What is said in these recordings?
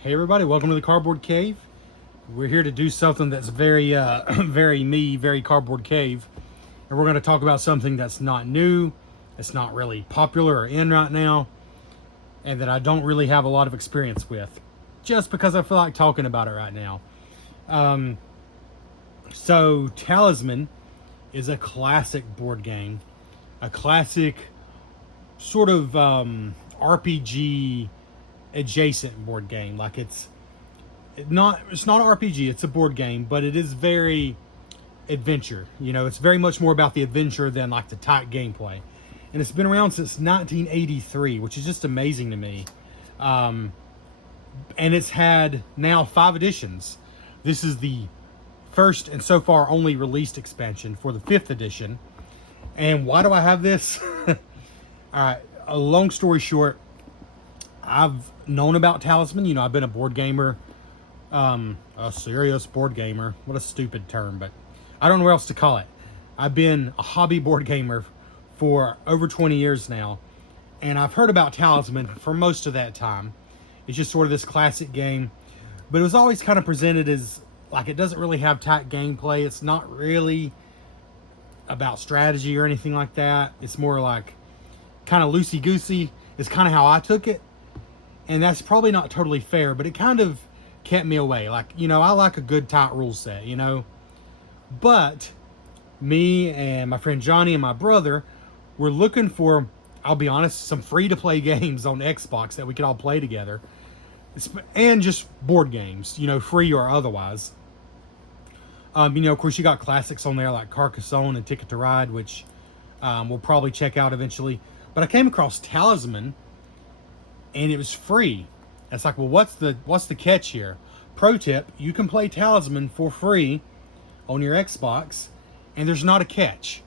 Hey everybody, welcome to the Cardboard Cave. We're here to do something that's very, very Cardboard Cave. And we're going to talk about something that's not new, it's not really popular or in right now, and that I don't really have a lot of experience with. Just because I feel like talking about it right now. So Talisman is a classic board game. A classic sort of RPG adjacent board game. Like it's not an RPG, it's a board game, but it is very adventure. You know, it's very much more about the adventure than like the tight gameplay. And it's been around since 1983, which is just amazing to me. And it's had now 5 editions. This is the first and so far only released expansion for the 5th edition. And why do I have this? All right, a long story short, I've known about Talisman. You know, I've been a board gamer, a serious board gamer. What a stupid term, but I don't know what else to call it. I've been a hobby board gamer for over 20 years now, and I've heard about Talisman for most of that time. It's just sort of this classic game, but it was always kind of presented as like it doesn't really have tight gameplay. It's not really about strategy or anything like that. It's more like kind of loosey-goosey is kind of how I took it. And that's probably not totally fair, but it kind of kept me away. Like, you know, I like a good tight rule set, you know. But me and my friend Johnny and my brother were looking for, I'll be honest, some free-to-play games on Xbox that we could all play together. And just board games, you know, free or otherwise. You know, of course, you got classics on there like Carcassonne and Ticket to Ride, which we'll probably check out eventually. But I came across Talisman, and it was free. It's like, well, what's the catch here? Pro tip, you can play Talisman for free on your Xbox, and there's not a catch.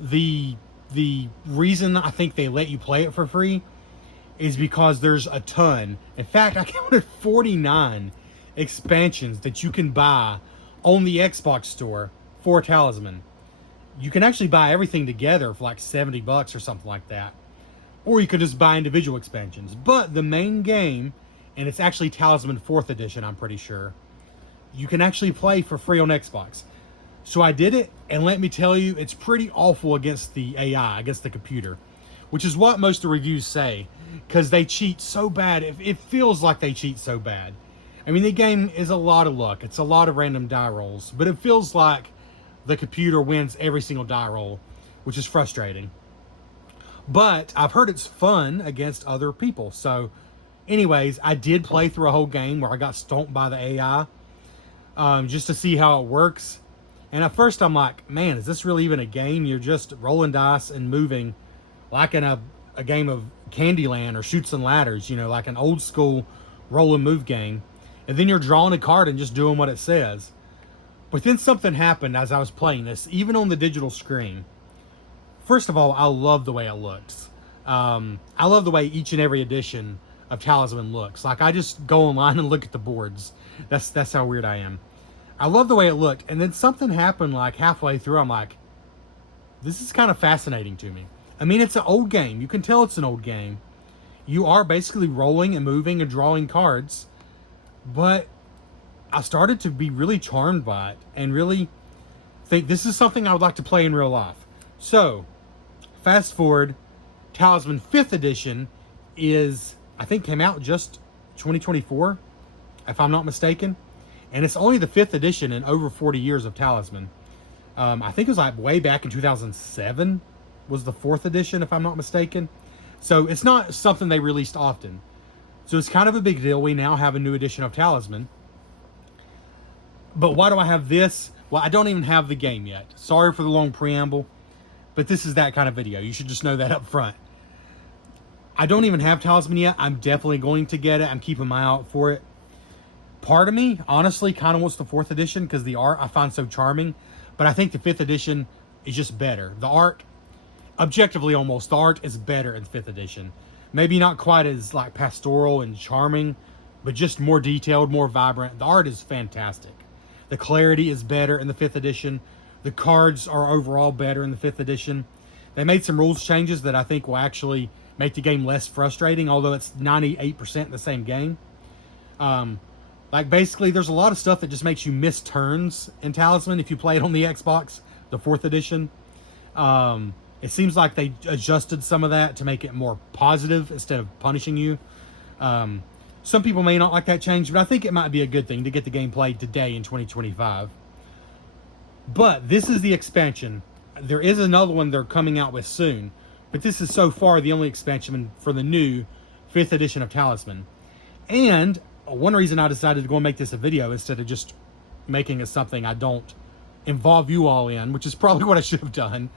The reason I think they let you play it for free is because there's a ton. In fact, I counted 49 expansions that you can buy on the Xbox store for Talisman. You can actually buy everything together for like $70 or something like that. Or you could just buy individual expansions. But the main game, and it's actually Talisman 4th edition, I'm pretty sure, you can actually play for free on Xbox. So I did it, and let me tell you, it's pretty awful against the AI, against the computer. Which is what most of the reviews say. Because they cheat so bad, it feels like they cheat so bad. I mean, the game is a lot of luck. It's a lot of random die rolls. But it feels like the computer wins every single die roll, which is frustrating. But I've heard it's fun against other people. So anyways, I did play through a whole game where I got stomped by the AI just to see how it works. And at first I'm like, man, is this really even a game? You're just rolling dice and moving like in a game of Candyland or Chutes and Ladders, you know, like an old school roll and move game. And then you're drawing a card and just doing what it says. But then something happened as I was playing this, even on the digital screen. First of all, I love the way it looks. I love the way each and every edition of Talisman looks. Like, I just go online and look at the boards. That's how weird I am. I love the way it looked. And then something happened like halfway through. I'm like, this is kind of fascinating to me. I mean, it's an old game. You can tell it's an old game. You are basically rolling and moving and drawing cards. But I started to be really charmed by it and really think this is something I would like to play in real life. So, fast forward, Talisman 5th edition is, I think, came out just 2024, if I'm not mistaken. And it's only the 5th edition in over 40 years of Talisman. I think it was like way back in 2007 was the 4th edition, if I'm not mistaken. So it's not something they released often. So it's kind of a big deal. We now have a new edition of Talisman. But why do I have this? Well, I don't even have the game yet. Sorry for the long preamble, but this is that kind of video. You should just know that up front. I don't even have Talisman yet. I'm definitely going to get it. I'm keeping my eye out for it. Part of me, honestly, kind of wants the 4th edition because the art I find so charming. But I think the 5th edition is just better. The art, objectively almost, the art is better in 5th edition. Maybe not quite as like pastoral and charming, but just more detailed, more vibrant. The art is fantastic. The clarity is better in the 5th edition. The cards are overall better in the 5th edition. They made some rules changes that I think will actually make the game less frustrating, although it's 98% the same game. Like basically, there's a lot of stuff that just makes you miss turns in Talisman if you play it on the Xbox, the 4th edition. It seems like they adjusted some of that to make it more positive instead of punishing you. Some people may not like that change, but I think it might be a good thing to get the game played today in 2025. But this is the expansion. There is another one they're coming out with soon, but this is so far the only expansion for the new 5th edition of Talisman. And one reason I decided to go and make this a video instead of just making it something I don't involve you all in, which is probably what I should have done,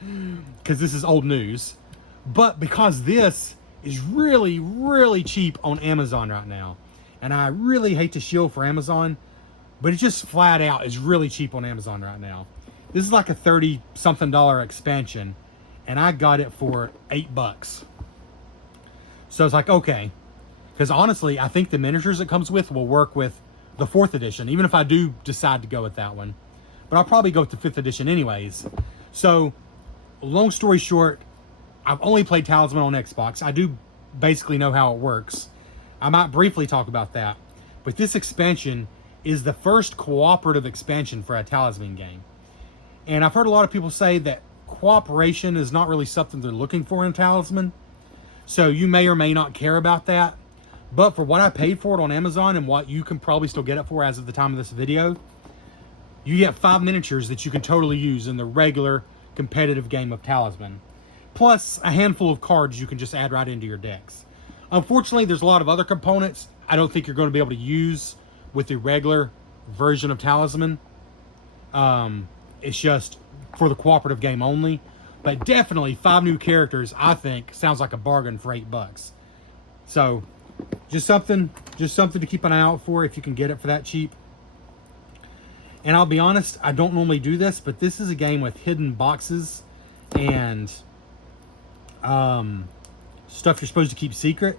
because this is old news. But because this is really, really cheap on Amazon right now, and I really hate to shield for Amazon, but it just flat out is really cheap on Amazon right now. This is like a $30-something expansion, and I got it for $8. So it's like, okay. Because honestly, I think the miniatures it comes with will work with the 4th edition, even if I do decide to go with that one. But I'll probably go with the 5th edition anyways. So, long story short, I've only played Talisman on Xbox. I do basically know how it works. I might briefly talk about that. But this expansion is the first cooperative expansion for a Talisman game. And I've heard a lot of people say that cooperation is not really something they're looking for in Talisman. So you may or may not care about that. But for what I paid for it on Amazon and what you can probably still get it for as of the time of this video, you get 5 miniatures that you can totally use in the regular competitive game of Talisman. Plus a handful of cards you can just add right into your decks. Unfortunately, there's a lot of other components I don't think you're going to be able to use with the regular version of Talisman. It's just for the cooperative game only. But definitely 5 new characters, I think, sounds like a bargain for $8. So just something to keep an eye out for if you can get it for that cheap. And I'll be honest, I don't normally do this, but this is a game with hidden boxes and stuff you're supposed to keep secret.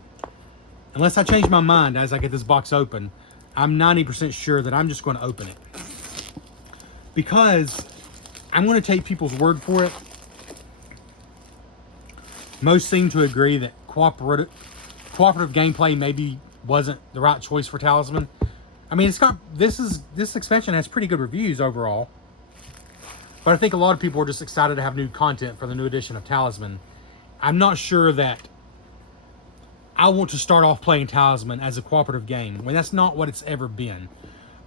Unless I change my mind as I get this box open, I'm 90% sure that I'm just going to open it. Because I'm going to take people's word for it. Most seem to agree that cooperative gameplay maybe wasn't the right choice for Talisman. I mean, this expansion has pretty good reviews overall. But I think a lot of people are just excited to have new content for the new edition of Talisman. I'm not sure that I want to start off playing Talisman as a cooperative game when that's not what it's ever been.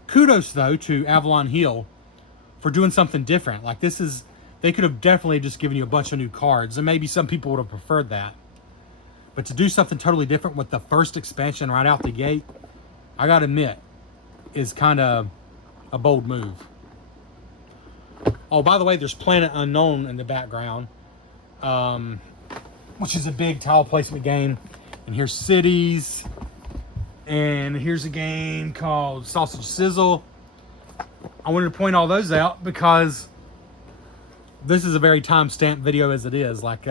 Kudos, though, to Avalon Hill for doing something different. Like they could have definitely just given you a bunch of new cards, and maybe some people would have preferred that. But to do something totally different with the first expansion right out the gate, I gotta admit, is kind of a bold move. Oh, by the way, there's Planet Unknown in the background, which is a big tile placement game. And here's Cities, and here's a game called Sausage Sizzle. I wanted to point all those out because this is a very time-stamped video as it is. Like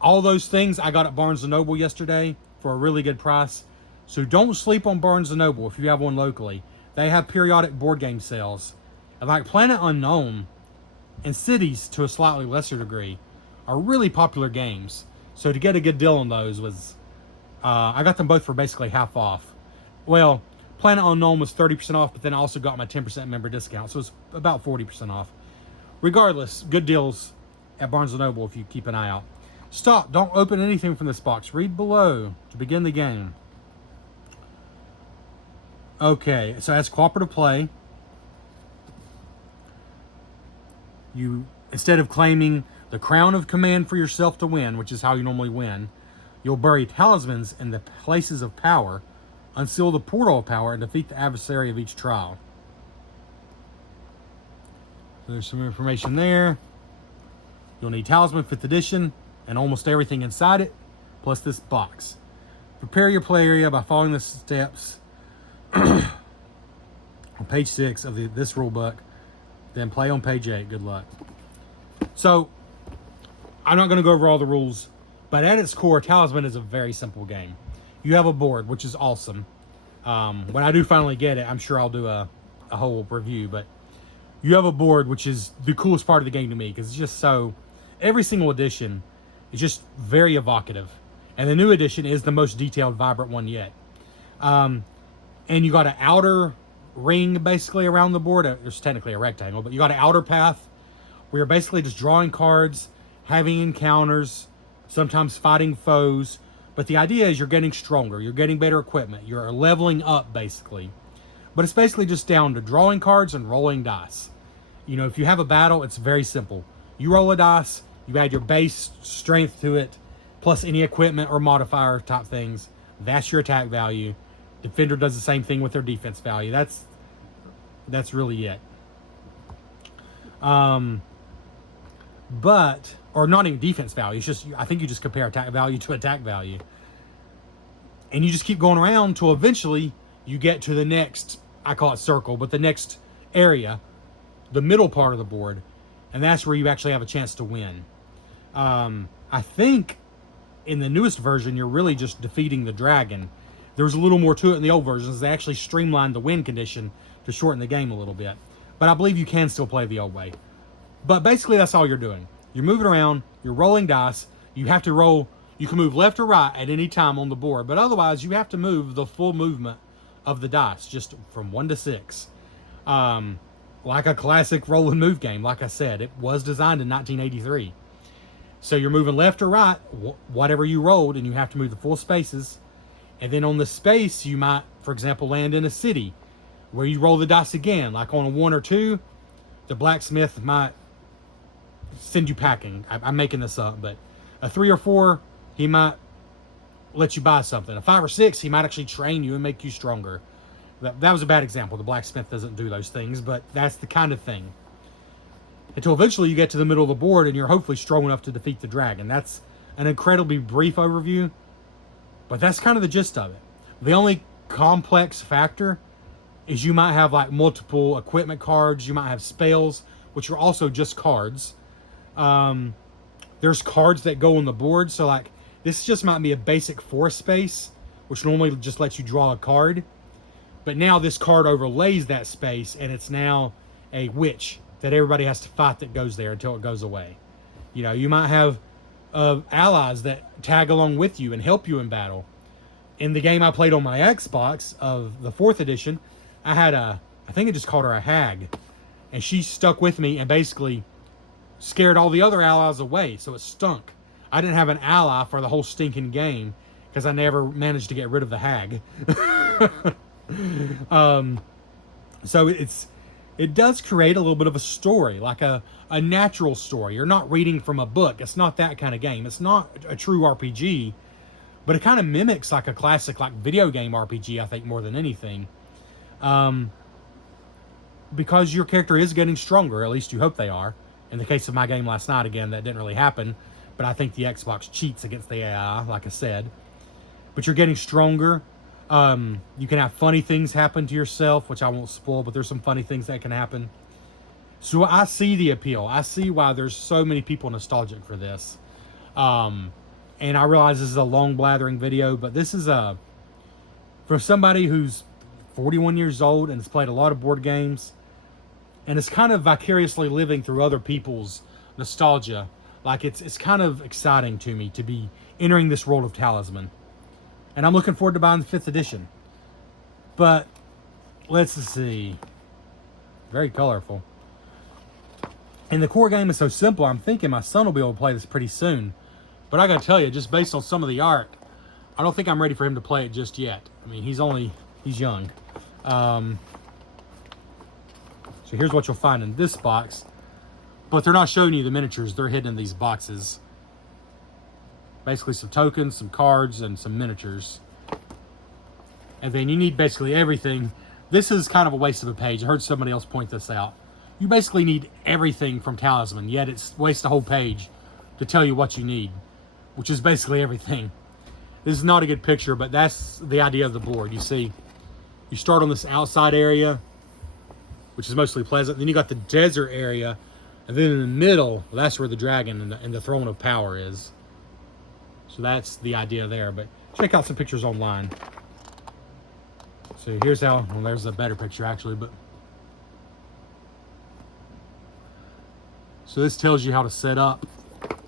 all those things I got at Barnes & Noble yesterday for a really good price. So don't sleep on Barnes & Noble if you have one locally. They have periodic board game sales. And like Planet Unknown and Cities, to a slightly lesser degree, are really popular games. So to get a good deal on those was... I got them both for basically half off. Well, Planet Unknown was 30% off, but then I also got my 10% member discount. So it's about 40% off. Regardless, good deals at Barnes & Noble if you keep an eye out. Stop. Don't open anything from this box. Read below to begin the game. Okay, so that's cooperative play. You, instead of claiming the crown of command for yourself to win, which is how you normally win, you'll bury talismans in the places of power, unseal the portal of power, and defeat the adversary of each trial. So there's some information there. You'll need Talisman 5th edition and almost everything inside it, plus this box. Prepare your play area by following the steps on page 6 of this rule book. Then play on page 8. Good luck. So, I'm not going to go over all the rules, but at its core, Talisman is a very simple game. You have a board, which is awesome. When I do finally get it, I'm sure I'll do a whole review, but you have a board, which is the coolest part of the game to me, because it's just so... Every single edition is just very evocative. And the new edition is the most detailed, vibrant one yet. And you got an outer ring basically around the board. There's technically a rectangle, but you got an outer path where you're basically just drawing cards, having encounters, sometimes fighting foes. But the idea is you're getting stronger, you're getting better equipment, you're leveling up basically. But it's basically just down to drawing cards and rolling dice. You know, if you have a battle, it's very simple. You roll a dice, you add your base strength to it, plus any equipment or modifier type things. That's your attack value. Defender does the same thing with their defense value. That's really it. But, or not even defense value. It's just, I think you just compare attack value to attack value. And you just keep going around until eventually you get to the next, I call it circle, but the next area, the middle part of the board. And that's where you actually have a chance to win. I think in the newest version, you're really just defeating the dragon. There's a little more to it in the old versions. They actually streamlined the win condition to shorten the game a little bit. But I believe you can still play the old way. But basically, that's all you're doing. You're moving around, you're rolling dice. You have to roll, you can move left or right at any time on the board. But otherwise, you have to move the full movement of the dice, just from 1 to 6. Like a classic roll and move game. Like I said, it was designed in 1983. So you're moving left or right, whatever you rolled, and you have to move the full spaces. And then on the space, you might, for example, land in a city where you roll the dice again. Like on a 1 or 2, the blacksmith might send you packing. I'm making this up, but a 3 or 4, he might let you buy something. A 5 or 6, he might actually train you and make you stronger. That was a bad example. The blacksmith doesn't do those things, but that's the kind of thing. Until eventually you get to the middle of the board and you're hopefully strong enough to defeat the dragon. That's an incredibly brief overview, but that's kind of the gist of it. The only complex factor is you might have like multiple equipment cards. You might have spells, which are also just cards. There's cards that go on the board. So like this just might be a basic 4 space, which normally just lets you draw a card. But now this card overlays that space, and it's now a witch that everybody has to fight that goes there until it goes away. You know, you might have allies that tag along with you and help you in battle. In the game I played on my Xbox of the 4th edition, I had I think I just called her a hag. And she stuck with me and basically scared all the other allies away, so it stunk. I didn't have an ally for the whole stinking game because I never managed to get rid of the hag. So it does create a little bit of a story, like a natural story. You're not reading from a book. It's not that kind of game. It's not a true RPG, but it kind of mimics like a classic like video game RPG, I think, more than anything. Because your character is getting stronger, at least you hope they are. In the case of my game last night, again, that didn't really happen, but I think the Xbox cheats against the AI, like I said. But you're getting stronger. You can have funny things happen to yourself, which I won't spoil, but there's some funny things that can happen. So I see the appeal. I see why there's so many people nostalgic for this. And I realize this is a long blathering video, but this is for somebody who's 41 years old and has played a lot of board games and is kind of vicariously living through other people's nostalgia. Like it's kind of exciting to me to be entering this world of Talisman. And I'm looking forward to buying the 5th edition. But let's see. Very colorful. And the core game is so simple, I'm thinking my son will be able to play this pretty soon. But I gotta tell you, just based on some of the art, I don't think I'm ready for him to play it just yet. I mean, he's young. So here's what you'll find in this box. But they're not showing you the miniatures. They're hidden in these boxes. Basically some tokens, some cards, and some miniatures. And then you need basically everything. This is kind of a waste of a page. I heard somebody else point this out. You basically need everything from Talisman, yet it's waste a whole page to tell you what you need, which is basically everything. This is not a good picture, but that's the idea of the board. You see, you start on this outside area, which is mostly pleasant. Then you got the desert area, and then in the middle, well, that's where the dragon and the throne of power is. So that's the idea there, but check out some pictures online. So here's how, well, there's a better picture actually, but. So this tells you how to set up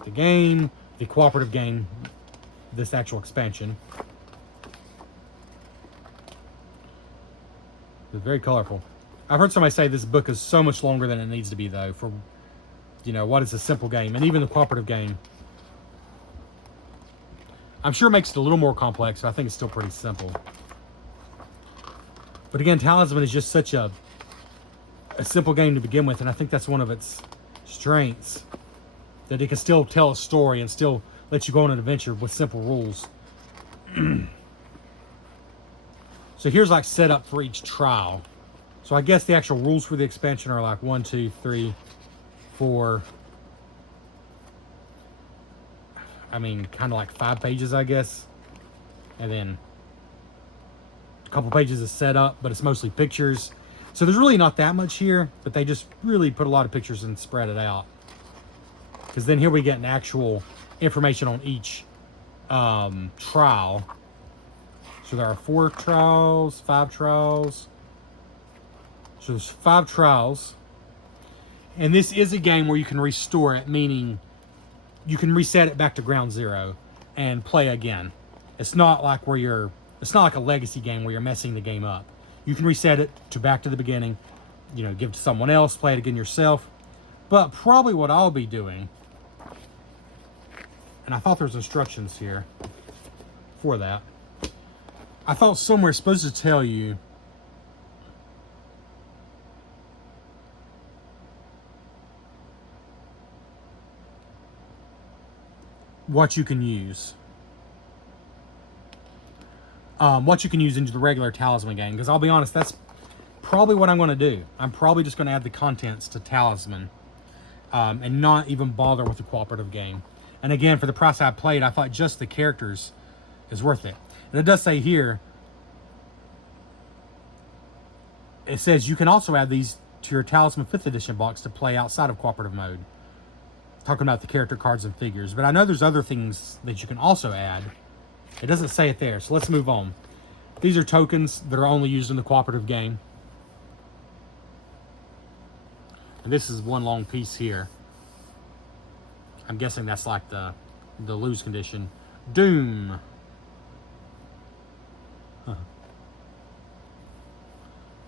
the game, the cooperative game, this actual expansion. It's very colorful. I've heard somebody say this book is so much longer than it needs to be, though, for, you know, what is a simple game, and even the cooperative game. I'm sure it makes it a little more complex, but I think it's still pretty simple. But again, Talisman is just such a simple game to begin with, and I think that's one of its strengths, that it can still tell a story and still let you go on an adventure with simple rules. So here's like setup for each trial. So I guess the actual rules for the expansion are like 1, 2, 3, 4. I mean, kind of like 5 pages, I guess. And then a couple pages of setup, but it's mostly pictures. So there's really not that much here, but they just really put a lot of pictures and spread it out. Because then here we get an actual information on each trial. So there are 4 trials, 5 trials. So there's 5 trials. And this is a game where you can restore it, meaning you can reset it back to ground zero and play again. It's not like it's not like a legacy game where you're messing the game up. You can reset it to back to the beginning, you know, give it to someone else, play it again yourself. But probably what I'll be doing, and I thought there's instructions here for that. I thought somewhere it's supposed to tell you what you can use. What you can use into the regular Talisman game. Because I'll be honest, that's probably what I'm going to do. I'm probably just going to add the contents to Talisman. And not even bother with the cooperative game. And again, for the price I played, I thought just the characters is worth it. And it does say here, it says you can also add these to your Talisman 5th edition box to play outside of cooperative mode. Talking about the character cards and figures. But I know there's other things that you can also add. It doesn't say it there, so let's move on. These are tokens that are only used in the cooperative game. And this is one long piece here. I'm guessing that's like the lose condition. Doom. Huh.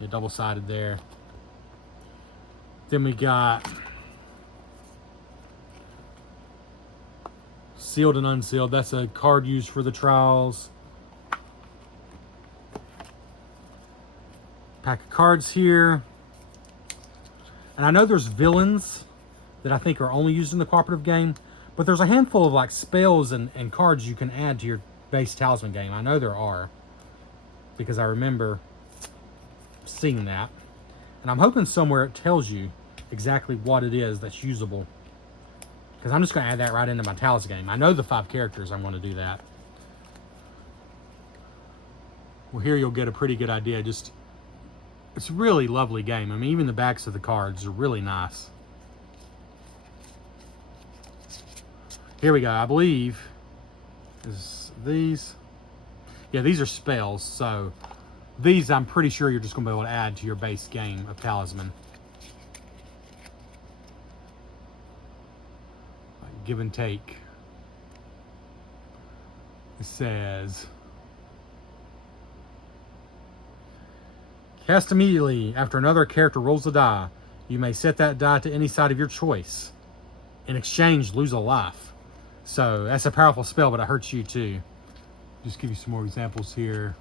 Yeah, double-sided there. Then we got sealed and unsealed. That's a card used for the trials. Pack of cards here. And I know there's villains that I think are only used in the cooperative game, but there's a handful of like spells and cards you can add to your base Talisman game. I know there are, because I remember seeing that. And I'm hoping somewhere it tells you exactly what it is that's usable. Because I'm just going to add that right into my Talisman game. I know the 5 characters. I'm going to do that. Well, here you'll get a pretty good idea. Just, it's a really lovely game. I mean, even the backs of the cards are really nice. Here we go. I believe is these. Yeah, these are spells. So these, I'm pretty sure you're just going to be able to add to your base game of Talisman. Like give and take. It says, cast immediately after another character rolls a die. You may set that die to any side of your choice. In exchange, lose a life. So that's a powerful spell, but it hurts you too. Just give you some more examples here.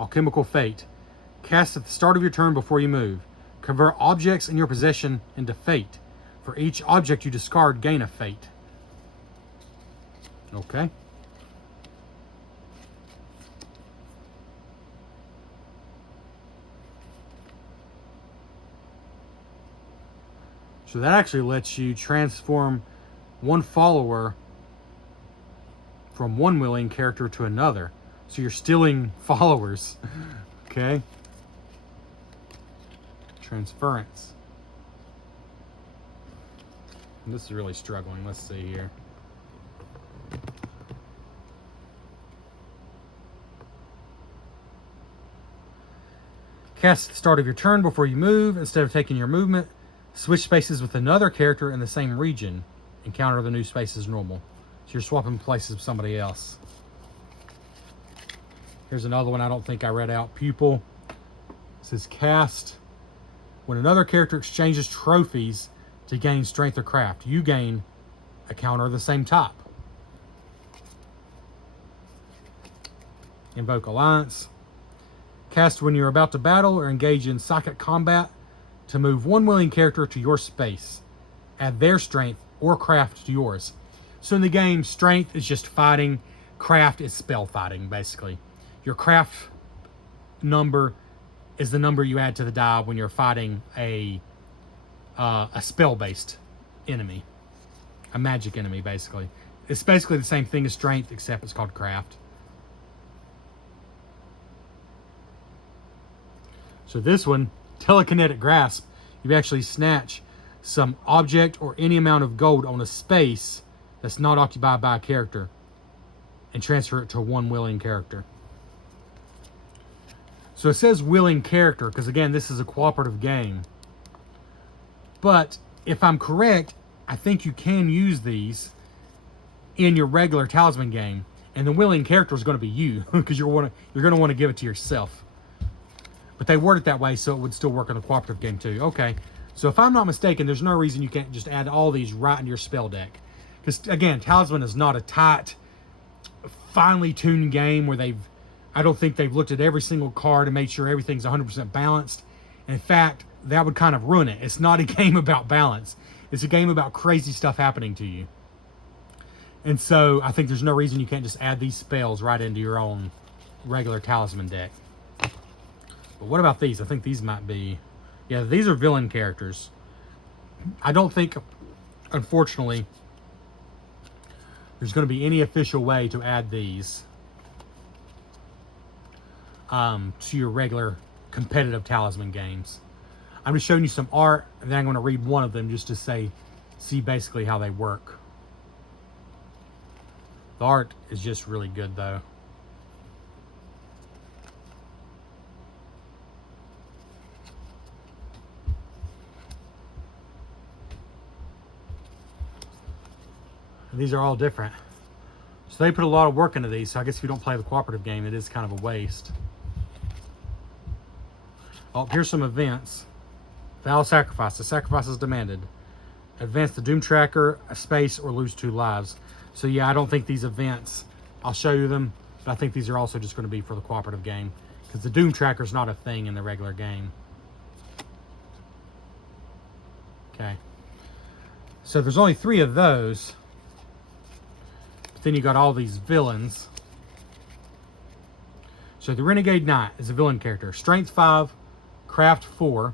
Alchemical Fate. Cast at the start of your turn before you move. Convert objects in your possession into fate. For each object you discard, gain a fate. Okay. So that actually lets you transform one follower from one willing character to another. So you're stealing followers. Okay. Transference. And this is really struggling. Let's see here. Cast at the start of your turn before you move. Instead of taking your movement, switch spaces with another character in the same region. Encounter the new space as normal. So you're swapping places with somebody else. Here's another one I don't think I read out. Pupil. It says cast. When another character exchanges trophies to gain strength or craft, you gain a counter of the same type. Invoke Alliance. Cast when you're about to battle or engage in psychic combat to move one willing character to your space. Add their strength or craft to yours. So in the game, strength is just fighting. Craft is spell fighting, basically. Your craft number is the number you add to the die when you're fighting a spell-based enemy. A magic enemy, basically. It's basically the same thing as strength, except it's called craft. So this one, telekinetic grasp, you actually snatch some object or any amount of gold on a space that's not occupied by a character and transfer it to one willing character. So it says willing character because, again, this is a cooperative game. But if I'm correct, I think you can use these in your regular Talisman game, and the willing character is going to be you because you're going to want to give it to yourself. But they word it that way so it would still work in the cooperative game too. Okay, so if I'm not mistaken, there's no reason you can't just add all these right into your spell deck. Because, again, Talisman is not a tight, finely tuned game where I don't think they've looked at every single card and made sure everything's 100% balanced. And in fact, that would kind of ruin it. It's not a game about balance. It's a game about crazy stuff happening to you. And so I think there's no reason you can't just add these spells right into your own regular Talisman deck. But what about these? I think these might be... Yeah, these are villain characters. I don't think, unfortunately, there's going to be any official way to add these to your regular competitive Talisman games. I'm just showing you some art, and then I'm going to read one of them just to see basically how they work. The art is just really good, though. And these are all different. So they put a lot of work into these, so I guess if you don't play the cooperative game, it is kind of a waste. Oh, here's some events. Vow sacrifice. The sacrifice is demanded. Advance the Doom Tracker a space or lose 2 lives. So yeah, I don't think these events, I'll show you them, but I think these are also just going to be for the cooperative game. Because the Doom Tracker is not a thing in the regular game. Okay. So there's only 3 of those. But then you got all these villains. So the Renegade Knight is a villain character. Strength 5, Craft 4,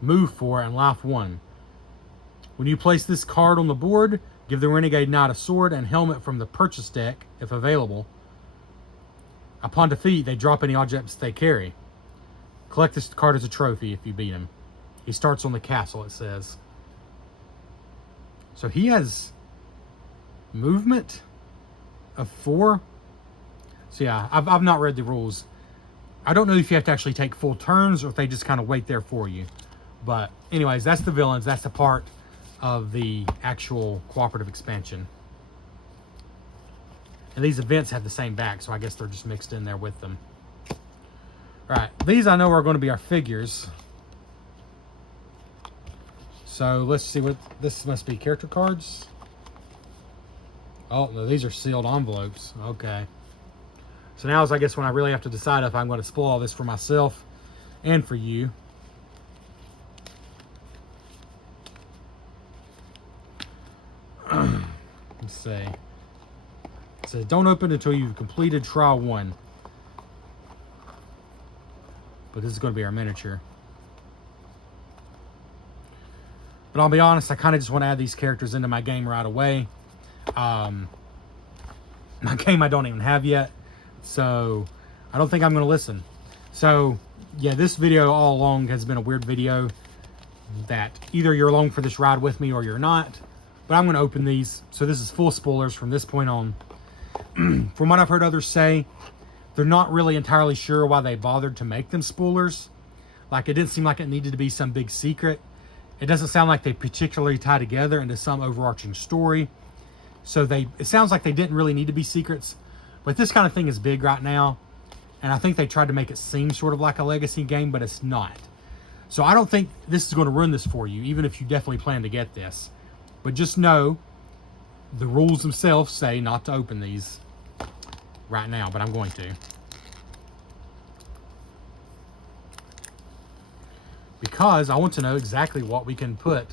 Move 4, and Life 1. When you place this card on the board, give the Renegade Knight a sword and helmet from the purchase deck, if available. Upon defeat, they drop any objects they carry. Collect this card as a trophy if you beat him. He starts on the castle, it says. So he has movement of 4. So yeah, I've not read the rules. I don't know if you have to actually take full turns or if they just kind of wait there for you. But anyways, that's the villains. That's the part of the actual cooperative expansion. And these events have the same back, so I guess they're just mixed in there with them. All right, these I know are going to be our figures. So let's see what this must be. Character cards. Oh no, these are sealed envelopes. Okay. So now is, I guess, when I really have to decide if I'm going to spoil all this for myself and for you. Let's see. It says, don't open until you've completed trial 1. But this is going to be our miniature. But I'll be honest, I kind of just want to add these characters into my game right away. My game I don't even have yet. So I don't think I'm going to listen. So yeah, this video all along has been a weird video that either you're along for this ride with me or you're not. But I'm going to open these. So this is full spoilers from this point on. From what I've heard others say, they're not really entirely sure why they bothered to make them spoilers. Like, it didn't seem like it needed to be some big secret. It doesn't sound like they particularly tie together into some overarching story. So it sounds like they didn't really need to be secrets. But this kind of thing is big right now. And I think they tried to make it seem sort of like a legacy game, but it's not. So I don't think this is going to ruin this for you, even if you definitely plan to get this. But just know, the rules themselves say not to open these right now, but I'm going to. Because I want to know exactly what we can put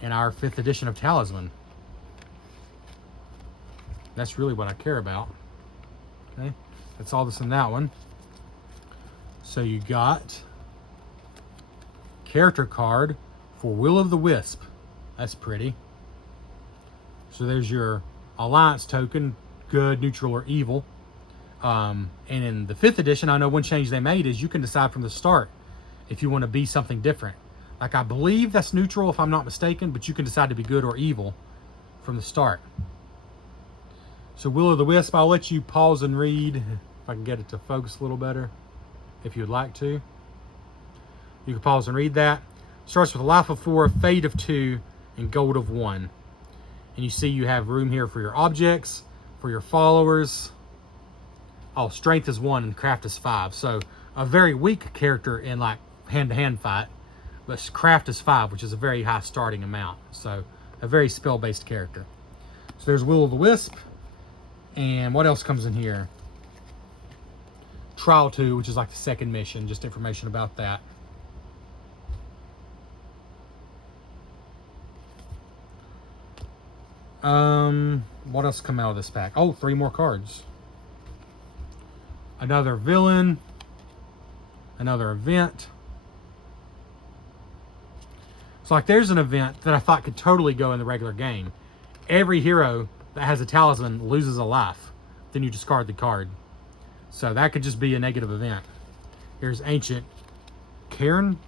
in our 5th edition of Talisman. That's really what I care about. Okay, that's all that's in that one. So you got character card for Will of the Wisp. That's pretty. So there's your alliance token, good, neutral, or evil. And in the 5th edition, I know one change they made is you can decide from the start if you want to be something different. Like, I believe that's neutral if I'm not mistaken, but you can decide to be good or evil from the start. So Will of the Wisp, I'll let you pause and read if I can get it to focus a little better, if you'd like to. You can pause and read that. Starts with a life of 4, fate of 2, and gold of 1. And you see you have room here for your objects, for your followers. Oh, strength is 1 and craft is 5. So a very weak character in like hand-to-hand fight, but craft is 5, which is a very high starting amount. So a very spell-based character. So there's Will of the Wisp. And what else comes in here? Trial 2, which is like the 2nd mission, just information about that. What else come out of this pack? Oh, 3 more cards. Another villain. Another event. So like there's an event that I thought could totally go in the regular game. Every hero that has a talisman loses a life. Then you discard the card. So that could just be a negative event. Here's Ancient Cairn.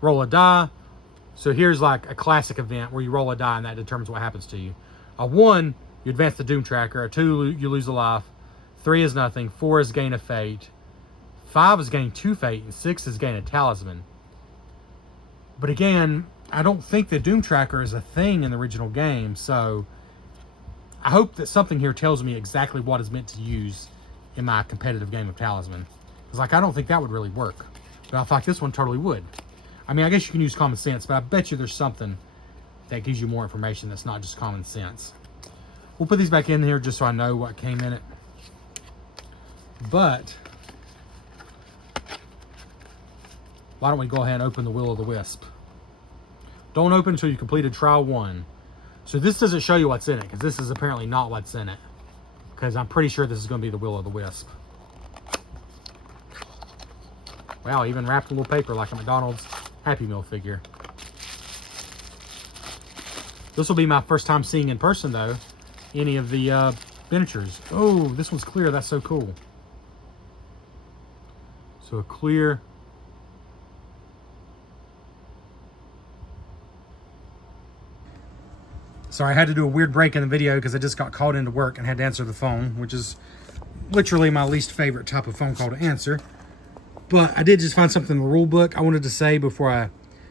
Roll a die. So here's like a classic event where you roll a die and that determines what happens to you. A 1, you advance the Doom Tracker. A 2, you lose a life. 3 is nothing. 4 is gain a fate. 5 is gain 2 fate. And 6 is gain a talisman. But again, I don't think the Doom Tracker is a thing in the original game. So I hope that something here tells me exactly what is meant to use in my competitive game of Talisman. Because like I don't think that would really work. But I thought this one totally would. I mean, I guess you can use common sense, but I bet you there's something that gives you more information that's not just common sense. We'll put these back in here just so I know what came in it. But why don't we go ahead and open the Will of the Wisp. Don't open until you completed trial 1. So this doesn't show you what's in it, because this is apparently not what's in it. Because I'm pretty sure this is going to be the Will of the Wisp. Wow, even wrapped in a little paper like a McDonald's Happy Meal figure. This will be my first time seeing in person, though, any of the miniatures. Oh, this one's clear. That's so cool. So a clear... Sorry, I had to do a weird break in the video because I just got called into work and had to answer the phone, which is literally my least favorite type of phone call to answer. But I did just find something in the rule book I wanted to say before I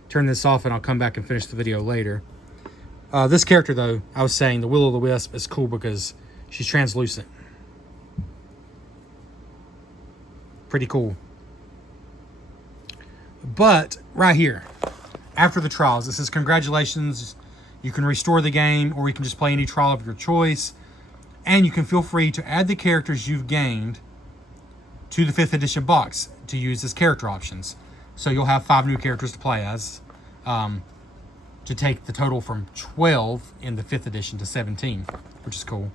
turn this off, and I'll come back and finish the video later. This character, though, I was saying, the Will of the Wisp, is cool because she's translucent. Pretty cool. But right here, after the trials, it says, congratulations, you can restore the game, or you can just play any trial of your choice. And you can feel free to add the characters you've gained to the 5th edition box to use as character options. So you'll have 5 new characters to play as, to take the total from 12 in the 5th edition to 17, which is cool.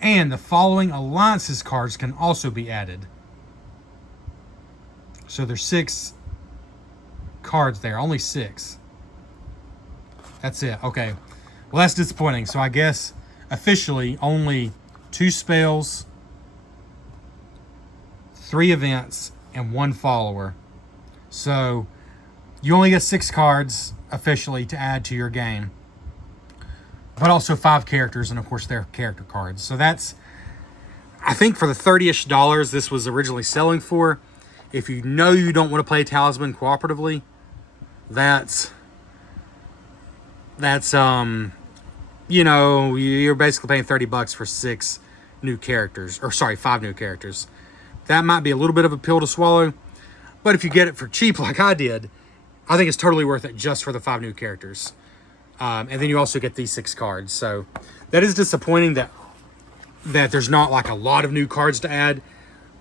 And the following alliances cards can also be added. So there's 6 cards there, only 6. That's it. Okay. Well, that's disappointing. So I guess officially only 2 spells, 3 events, and 1 follower. So you only get 6 cards officially to add to your game. But also 5 characters, and of course their character cards. So that's, I think for the $30-ish this was originally selling for. If you know you don't want to play Talisman cooperatively, that's you know, you're basically paying $30 for 6 new characters, or sorry, 5 new characters. That might be a little bit of a pill to swallow, but if you get it for cheap like I did, I think it's totally worth it just for the 5 new characters. And then you also get these 6 cards. So that is disappointing that there's not like a lot of new cards to add,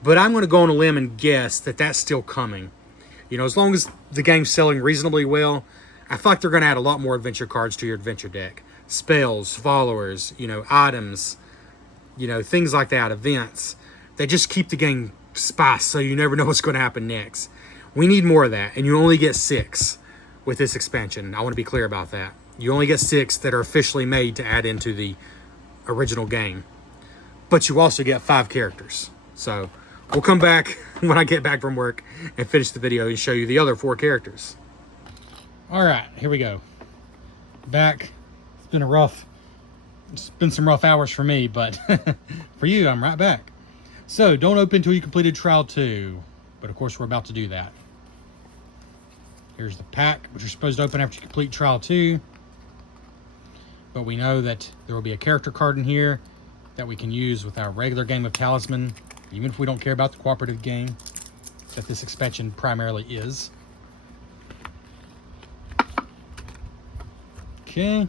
but I'm going to go on a limb and guess that that's still coming. You know, as long as the game's selling reasonably well, I feel like they're going to add a lot more adventure cards to your adventure deck. Spells, followers, you know, items, you know, things like that, events. They just keep the game spiced so you never know what's going to happen next. We need more of that, and you only get 6 with this expansion. I want to be clear about that. You only get 6 that are officially made to add into the original game. But you also get 5 characters. So we'll come back when I get back from work and finish the video and show you the other 4 characters. All right, here we go. Back. It's been some rough hours for me, but for you, I'm right back. So don't open until you completed Trial 2. But of course, we're about to do that. Here's the pack, which you're supposed to open after you complete Trial 2. But we know that there will be a character card in here that we can use with our regular game of Talisman, even if we don't care about the cooperative game that this expansion primarily is. Okay.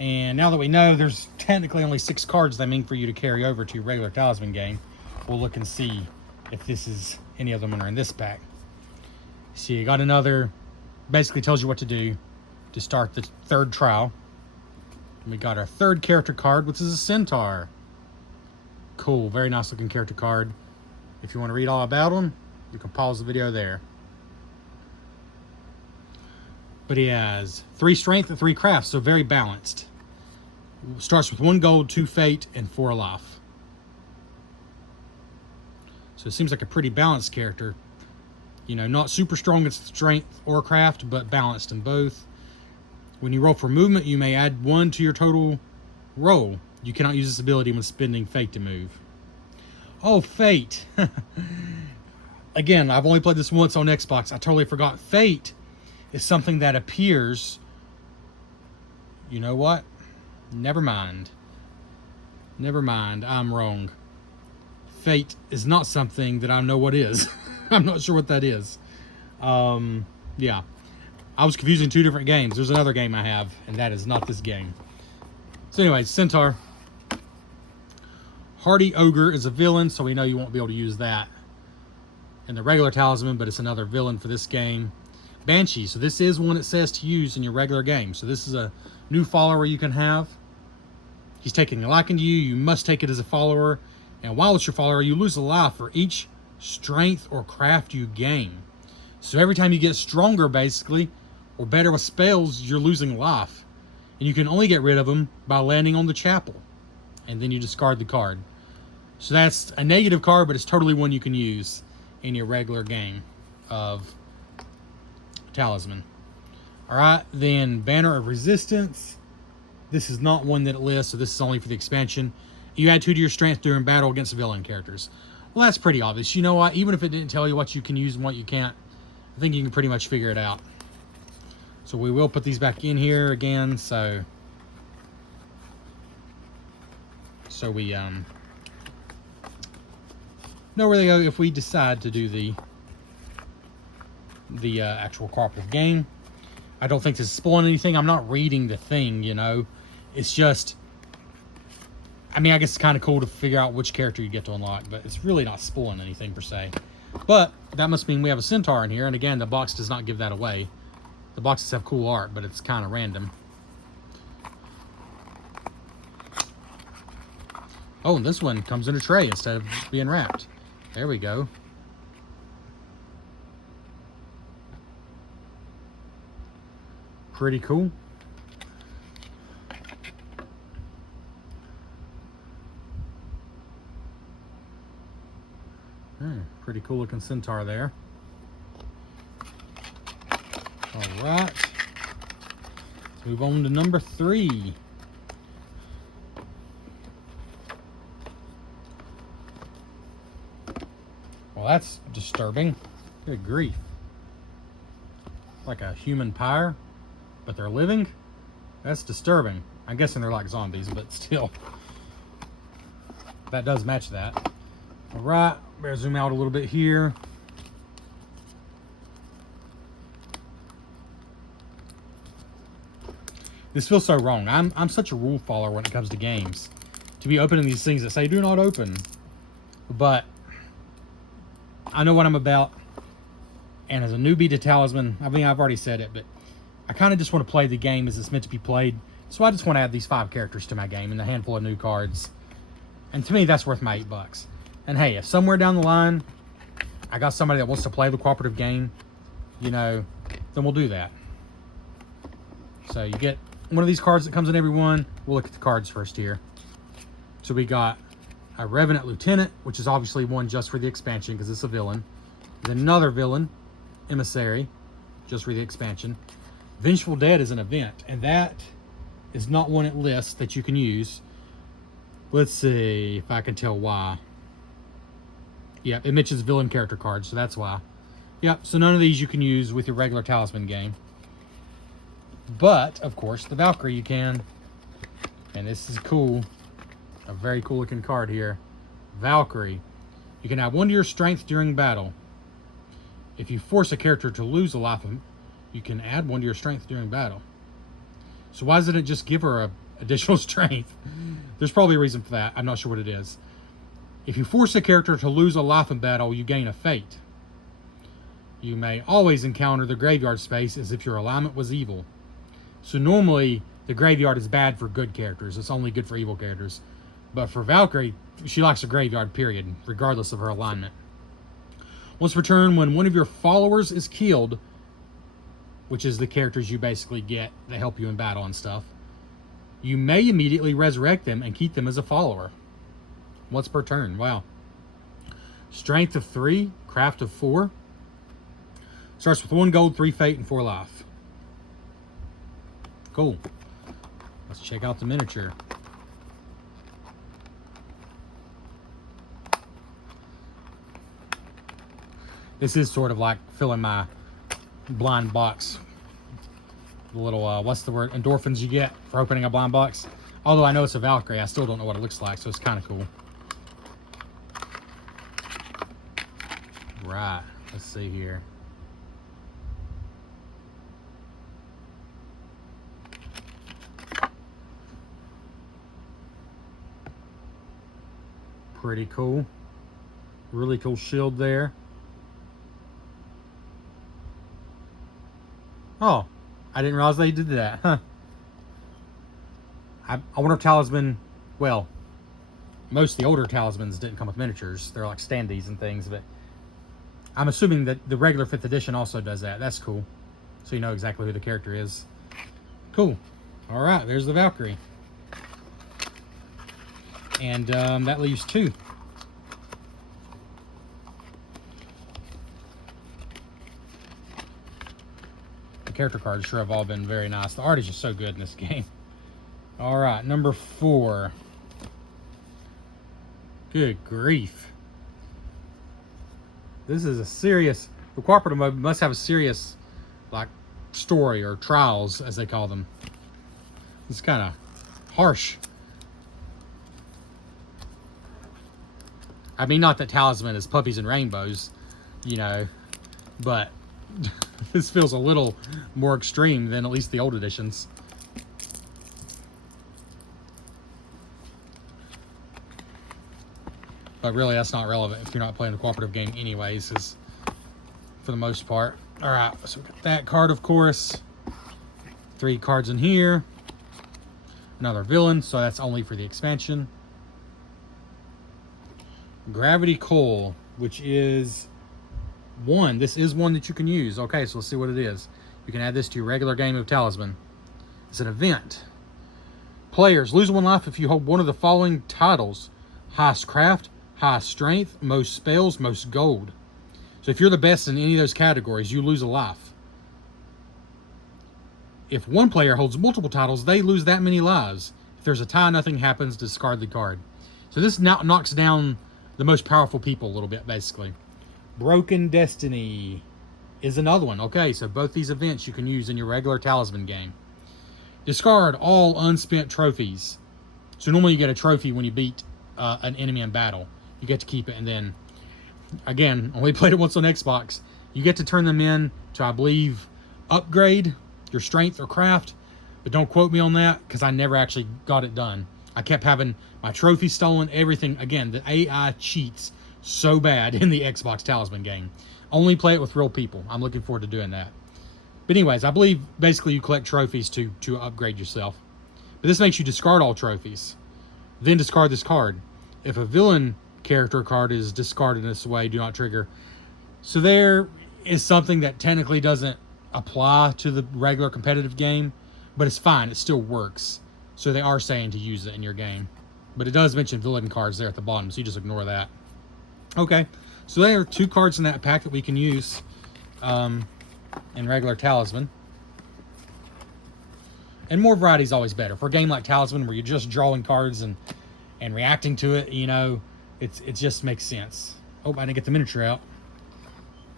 And now that we know there's technically only 6 cards that mean for you to carry over to your regular Talisman game, we'll look and see if this is any of them that are in this pack. See, you got another, basically tells you what to do to start the 3rd trial. And we got our 3rd character card, which is a centaur. Cool, very nice looking character card. If you want to read all about him, you can pause the video there. But he has 3 strength and 3 craft, so very balanced. Starts with 1 gold, 2 fate, and 4 life. So it seems like a pretty balanced character. You know, not super strong in strength or craft, but balanced in both. When you roll for movement, you may add 1 to your total roll. You cannot use this ability when spending fate to move. Oh, fate. Again, I've only played this once on Xbox. I totally forgot. Fate is something that appears... You know what? Never mind. Never mind. I'm wrong. Fate is not something that I know what is. I'm not sure what that is. Yeah. I was confusing 2 different games. There's another game I have, and that is not this game. So anyways, Centaur. Hardy Ogre is a villain, so we know you won't be able to use that in the regular Talisman, but it's another villain for this game. Banshee. So this is one it says to use in your regular game. So this is a new follower you can have. He's taking a liking to you. You must take it as a follower. And while it's your follower, you lose a life for each strength or craft you gain. So every time you get stronger, basically, or better with spells, you're losing life. And you can only get rid of them by landing on the chapel. And then you discard the card. So that's a negative card, but it's totally one you can use in your regular game of Talisman. Alright, then Banner of Resistance. This is not one that it lists, so this is only for the expansion. You add 2 to your strength during battle against villain characters. Well, that's pretty obvious. You know what? Even if it didn't tell you what you can use and what you can't, I think you can pretty much figure it out. So we will put these back in here again, so we know where they go if we decide to do the actual cooperative game. I don't think this is spoiling anything. I'm not reading the thing, you know. It's just, I mean, I guess it's kind of cool to figure out which character you get to unlock, but it's really not spoiling anything per se. But that must mean we have a centaur in here, and again, the box does not give that away. The boxes have cool art, but it's kind of random. Oh, and this one comes in a tray instead of being wrapped. There we go. Pretty cool. Pretty cool looking centaur there. All right. Let's move on to number 3. Well, that's disturbing. Good grief. Like a human pyre, but they're living? That's disturbing. I'm guessing they're like zombies, but still. that does match that. All right, better zoom out a little bit here. This feels so wrong. I'm such a rule follower when it comes to games. To be opening these things that say do not open. But I know what I'm about. And as a newbie to Talisman, I mean, I've already said it, but I kind of just want to play the game as it's meant to be played. So I just want to add these 5 characters to my game and a handful of new cards. And to me, that's worth my $8. And hey, if somewhere down the line, I got somebody that wants to play the cooperative game, you know, then we'll do that. So you get one of these cards that comes in every one. We'll look at the cards first here. So we got a Revenant Lieutenant, which is obviously one just for the expansion because it's a villain. Then another villain, Emissary, just for the expansion. Vengeful Dead is an event, and that is not one it lists that you can use. Let's see if I can tell why. Yep, it mentions villain character cards, so that's why. Yep, so none of these you can use with your regular Talisman game. But, of course, the Valkyrie you can. And this is cool. A very cool looking card here. Valkyrie. You can add 1 to your strength during battle. If you force a character to lose a life, you can add 1 to your strength during battle. So why doesn't it just give her a additional strength? There's probably a reason for that. I'm not sure what it is. If you force a character to lose a life in battle, you gain a fate. You may always encounter the graveyard space as if your alignment was evil. So normally, the graveyard is bad for good characters. It's only good for evil characters. But for Valkyrie, she likes a graveyard, period, regardless of her alignment. Once per turn, when one of your followers is killed, which is the characters you basically get that help you in battle and stuff, you may immediately resurrect them and keep them as a follower. Once per turn. Wow. Strength of 3, craft of 4. Starts with 1 gold, 3 fate, and 4 life. Cool. Let's check out the miniature. This is sort of like filling my blind box. The little, what's the word? Endorphins you get for opening a blind box. Although I know it's a Valkyrie, I still don't know what it looks like, so it's kind of cool. Right. Let's see here. Pretty cool. Really cool shield there. Oh, I didn't realize they did that. Huh. I wonder if Talisman, well, most of the older Talismans didn't come with miniatures. They're like standees and things, but I'm assuming that the regular 5th edition also does that. That's cool. So you know exactly who the character is. Cool. All right, there's the Valkyrie. And that leaves 2. The character cards sure have all been very nice. The art is just so good in this game. All right, number 4. Good grief. This is a serious... The cooperative mode must have a serious, like, story or trials, as they call them. It's kind of harsh. I mean, not that Talisman is puppies and rainbows, you know, but this feels a little more extreme than at least the old editions. But really, that's not relevant if you're not playing the cooperative game anyways, is for the most part. All right, so we got that card, of course. 3 cards in here. Another villain, so that's only for the expansion. Gravity Coal, which is 1. This is one that you can use. Okay, so let's see what it is. You can add this to your regular game of Talisman. It's an event. Players lose 1 life if you hold one of the following titles: highest craft, highest strength, most spells, most gold. So if you're the best in any of those categories, you lose a life. If one player holds multiple titles, they lose that many lives. If there's a tie, nothing happens. Discard the card. So this now knocks down the most powerful people a little bit, basically. Broken Destiny is another one. Okay, so both these events you can use in your regular Talisman game. Discard all unspent trophies. So normally you get a trophy when you beat an enemy in battle. You get to keep it, and then, again, only played it once on Xbox. You get to turn them in to, I believe, upgrade your strength or craft, but don't quote me on that because I never actually got it done. I kept having my trophy stolen, everything. Again, the AI cheats so bad in the Xbox Talisman game. Only play it with real people. I'm looking forward to doing that. But anyways, I believe basically you collect trophies to upgrade yourself. But this makes you discard all trophies. Then discard this card. If a villain character card is discarded in this way, do not trigger. So there is something that technically doesn't apply to the regular competitive game, but it's fine. It still works. So they are saying to use it in your game. But it does mention villain cards there at the bottom, so you just ignore that. Okay, so there are 2 cards in that pack that we can use in regular Talisman. And more variety is always better. For a game like Talisman, where you're just drawing cards and reacting to it, you know, it just makes sense. Oh, I didn't get the miniature out.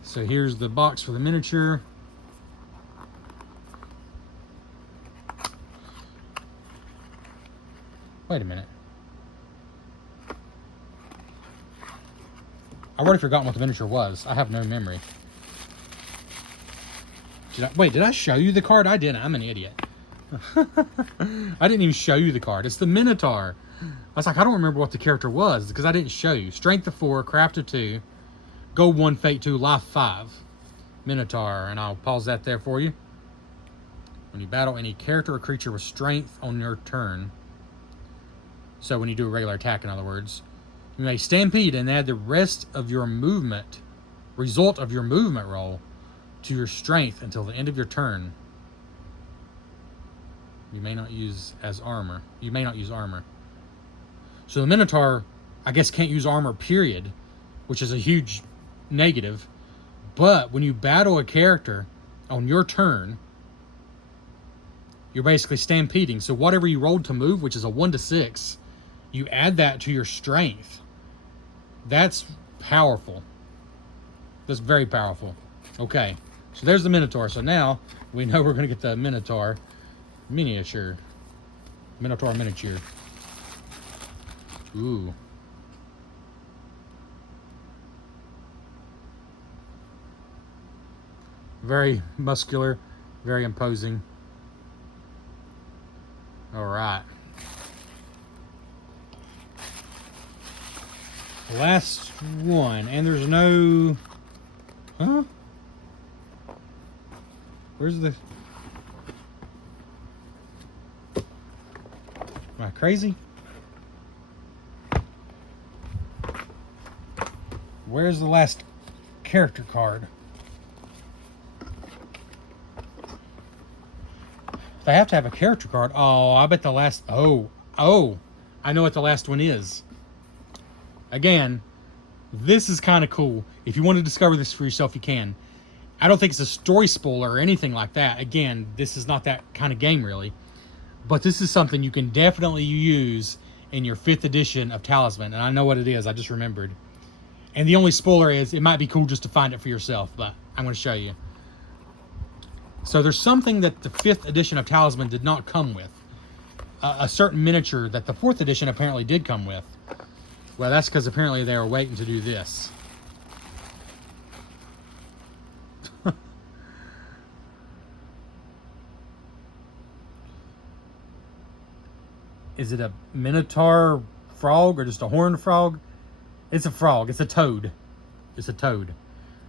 So here's the box for the miniature. Wait a minute. I've already forgotten what the miniature was. I have no memory. Did I show you the card? I didn't. I'm an idiot. I didn't even show you the card. It's the Minotaur. I was like, I don't remember what the character was because I didn't show you. Strength of 4, craft of 2, gold 1, fate 2, life 5. Minotaur. And I'll pause that there for you. When you battle any character or creature with strength on your turn. So when you do a regular attack, in other words. You may stampede and add the rest of your movement, result of your movement roll, to your strength until the end of your turn. You may not use as armor. You may not use armor. So the Minotaur, I guess, can't use armor, period, which is a huge negative. But when you battle a character on your turn, you're basically stampeding. So whatever you rolled to move, which is a 1 to 6, you add that to your strength. That's powerful. That's very powerful. Okay, so there's the Minotaur. So now we know we're going to get the Minotaur miniature. Minotaur miniature. Ooh. Very muscular, very imposing. All right. Last one, and there's no... Huh? Where's the... Am I crazy? Where's the last character card? They have to have a character card. Oh, I bet the last... Oh, I know what the last one is. Again, this is kind of cool. If you want to discover this for yourself, you can. I don't think it's a story spoiler or anything like that. Again, this is not that kind of game, really. But this is something you can definitely use in your 5th edition of Talisman. And I know what it is. I just remembered. And the only spoiler is it might be cool just to find it for yourself. But I'm going to show you. So there's something that the 5th edition of Talisman did not come with. A certain miniature that the 4th edition apparently did come with. Well, that's because apparently they were waiting to do this. Is it a Minotaur frog or just a horned frog? It's a frog. It's a toad. It's a toad.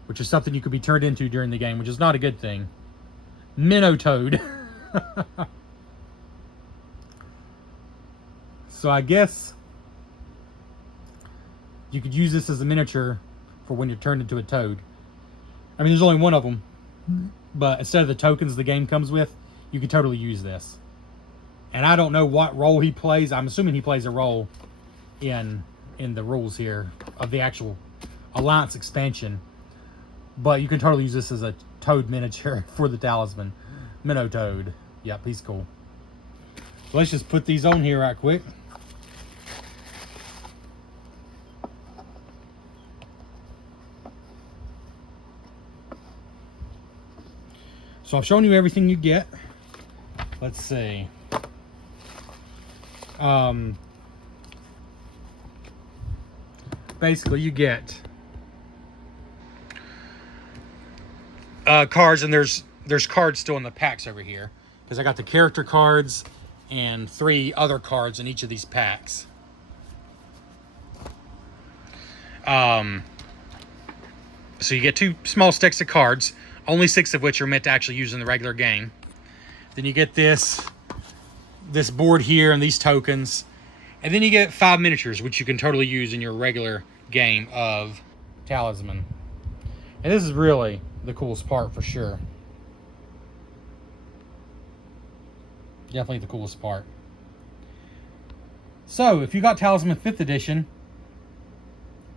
Which is something you could be turned into during the game, which is not a good thing. Minotoad. So I guess you could use this as a miniature for when you're turned into a toad. I mean, there's only one of them. But instead of the tokens the game comes with, you could totally use this. And I don't know what role he plays. I'm assuming he plays a role in the rules here of the actual Alliance expansion. But you can totally use this as a toad miniature for the Talisman. Minotoad. Yep, he's cool. So let's just put these on here right quick. So I've shown you everything you get. Let's see. basically you get cards, and there's cards still in the packs over here, because I got the character cards and 3 other cards in each of these packs. So you get 2 small stacks of cards, only 6 of which are meant to actually use in the regular game. Then you get this board here and these tokens. And then you get 5 miniatures, which you can totally use in your regular game of Talisman. And this is really the coolest part for sure. Definitely the coolest part. So, if you got Talisman 5th edition,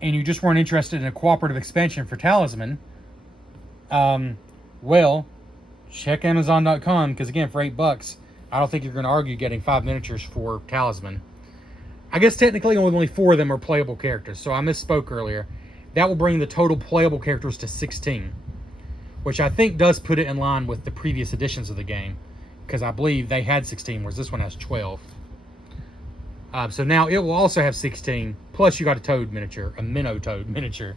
and you just weren't interested in a cooperative expansion for Talisman, well, check Amazon.com, because again, for $8, I don't think you're going to argue getting 5 miniatures for Talisman. I guess technically only 4 of them are playable characters, so I misspoke earlier. That will bring the total playable characters to 16, which I think does put it in line with the previous editions of the game, because I believe they had 16, whereas this one has 12. So now it will also have 16, plus you got a toad miniature, a minnow toad miniature.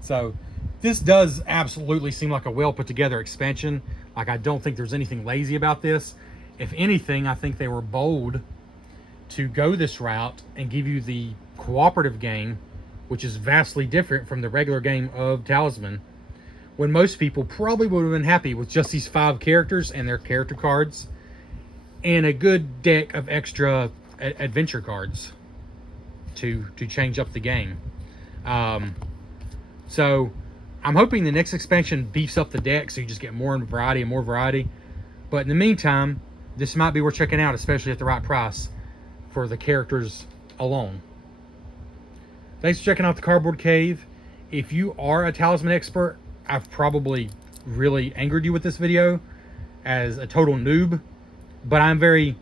So this does absolutely seem like a well put together expansion. Like, I don't think there's anything lazy about this. If anything, I think they were bold to go this route and give you the cooperative game, which is vastly different from the regular game of Talisman, when most people probably would have been happy with just these 5 characters and their character cards and a good deck of extra adventure cards to change up the game. So I'm hoping the next expansion beefs up the deck so you just get more variety and more variety. But in the meantime, this might be worth checking out, especially at the right price for the characters alone. Thanks for checking out the Cardboard Cave. If you are a Talisman expert, I've probably really angered you with this video as a total noob, but I'm very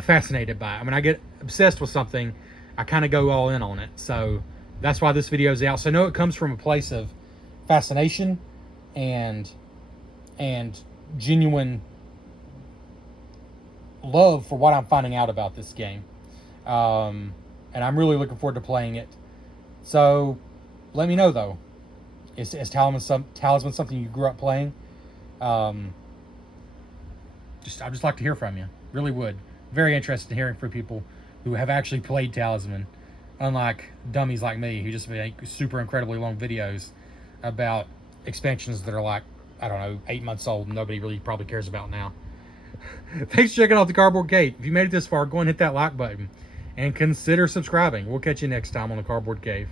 fascinated by it. When I get obsessed with something, I kind of go all in on it. So that's why this video is out. So I know it comes from a place of fascination and genuine love for what I'm finding out about this game. And I'm really looking forward to playing it. So let me know, though. Is Talisman something you grew up playing? I'd just like to hear from you. Really would. Very interested in hearing from people who have actually played Talisman, unlike dummies like me who just make super incredibly long videos about expansions that are like, I don't know, 8 months old and nobody really probably cares about now. Thanks for checking out the Cardboard Cave. If you made it this far, go and hit that like button and consider subscribing. We'll catch you next time on the Cardboard Cave.